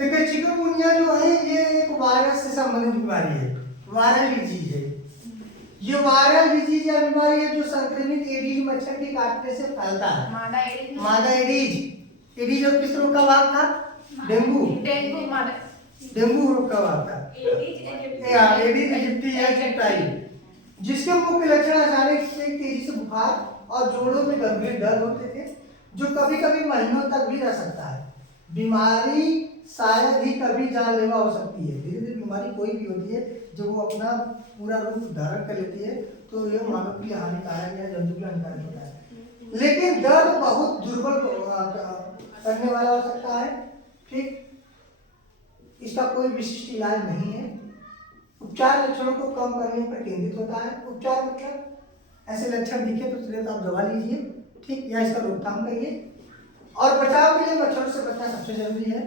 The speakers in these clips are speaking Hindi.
देखिए चिकनगुनिया जो है ये एक वायरस से संबंधित बीमारी है, वायरल डिजीज है। ये वायरल डिजीज या बीमारी है जो संक्रमित एडीज मच्छर के काटने से फैलता है। मादा एडीज। एडीज और किस रोग का भाग था? डेंगू। डेंगू रोग का भाग था। एडीज इजिप्टी या इजिप्टाई, जिसके मुख्य लक्षण अचानक से तेजी से बुखार और जोड़ों में गंभीर दर्द होते थे, जो कभी कभी महीनों तक भी रह सकता है। बीमारी शायद ही कभी जानलेवा हो सकती है। धीरे धीरे बीमारी कोई भी होती है, जब वो अपना पूरा रूप धारण कर लेती है तो ये मानव के लिए हानिकारक या जंतु के लिए हानिकारक होता है। लेकिन दर्द बहुत दुर्बल करने वाला हो सकता है। ठीक, इसका कोई विशिष्ट इलाज नहीं है। उपचार लक्षणों को कम करने पर केंद्रित होता है। उपचार मतलब ऐसे लक्षण दिखे तो तुरंत आप दवा लीजिए, ठीक, या इसका रोकथाम करिए। और बचाव के लिए मच्छरों से बचना सबसे जरूरी है।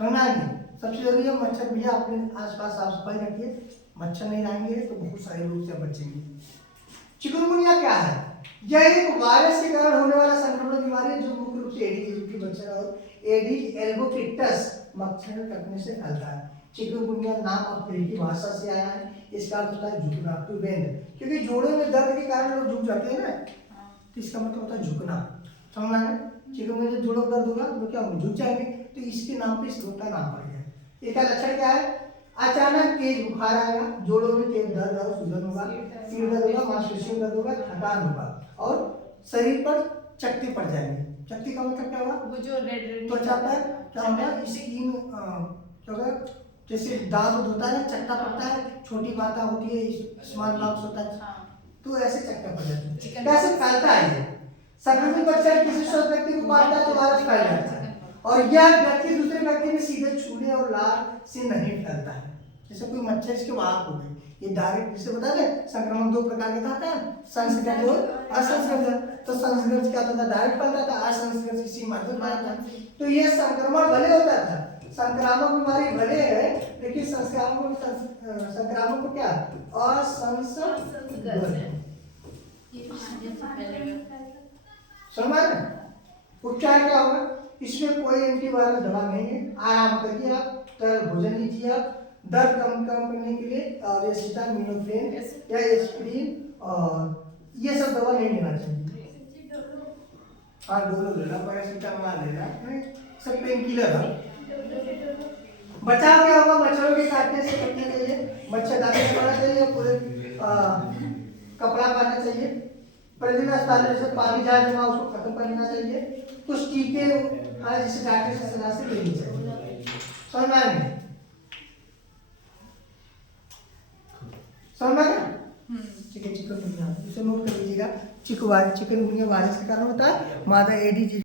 समझना है? सबसे जरूरी है मच्छर भैया अपने आसपास साफ सफाई रखिए। मच्छर नहीं रहेंगे तो बहुत सारे रोग से बचेंगे। चिकनगुनिया क्या है? यह एक वायरस के कारण होने वाला संक्रमण बीमारी है जो मुख्य रूप से एडीज इजिप्टी मच्छर और एडीज एल्बोपिक्टस मच्छर कटने से फैलता है। चिकनगुनिया नाम अफ्रीकी भाषा से आया है। इसका अर्थ होता है झुकना, टू बेंड, क्योंकि जोड़ों में दर्द के कारण लोग झुक जाते हैं ना, तो इसका मतलब होता है झुकना। समझना है? चिकनगुनिया जोड़ों में दर्द होगा तो क्या होगा? झुक जाएंगे, तो इसके नाम पे इस रोग का नाम पड़ गया। इसका लक्षण क्या है? अचानक तेज बुखार आएगा, जोड़ों में तेज दर्द और सूजन होगा, सिर दर्द होगा, मांसपेशियों में दर्द होगा, थकान होगा और शरीर पर चकत्ते पड़ जाएंगे। चकत्ते का मतलब क्या होगा? वो जो रेड त्वचा पर क्या होगा? स्किन क्या होगा? जैसे दाग होता है ना, चकत्ता पड़ता है, छोटी माता होती है, स्मॉल पॉक्स होता है, तो ऐसे चकत्ता पड़ जाता है। कैसे फैलता है ये? संक्रमित मच्छर किसी स्वस्थ व्यक्ति को काटता है तो वायरस फैल जाता है, और यह व्यक्ति दूसरे व्यक्ति में सीधे छूने और लार से नहीं फैलता है। जैसे कोई मच्छर इसके वाहक हो गए, ये डायरेक्ट, जैसे बता दें संक्रमण दो प्रकार के था, संसर्गज और असंसर्गज। तो संसर्गज क्या होता था? डायरेक्ट फैलता था। असंसर्गज किसी माध्यम से फैलता था। तो ये संक्रमण भले होता था, संक्रामक बीमारी भले है, लेकिन संक्रामक को क्या? असंसर्गज। समझ में? उपचार क्या होगा? इसमें कोई एंटीवायरल दवा नहीं है। आराम करिए आप, तरल भोजन लीजिए आप, दर्द कम करने के लिए और एसिटामिनोफेन या एस्पिरिन और ये सब दवा नहीं लेना चाहिए। हाँ, डोलो लेना, पैरासीटामोल लेना, सब पेन किलर है। बचाव क्या होगा? मच्छरों के काटने से बचना चाहिए, मच्छरदानी लगाना चाहिए, पूरे कपड़ा पहनना चाहिए, प्रतिदिन अस्पताल से पानी जहाँ जमा उसको खत्म कर लेना चाहिए, कुछ टीके जिसे डॉक्टर से सलाह से लेनी चाहिए। समझ में आएंगे? समझ में आया? ठीक है, चिकनगुनिया इसे नोट कर लीजिएगा। चिकनगुनिया वायरस के कारण होता है। मादा एडीज